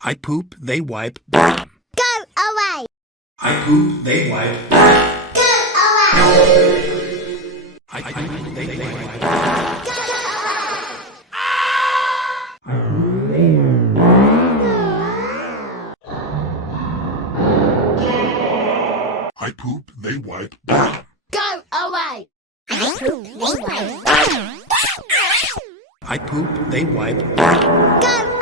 I poop, they wipe. Go away. I poop, they wipe. Go away. I poop, they wipe. Go away. I poop, they wipe. Go away. I poop, they wipe. Go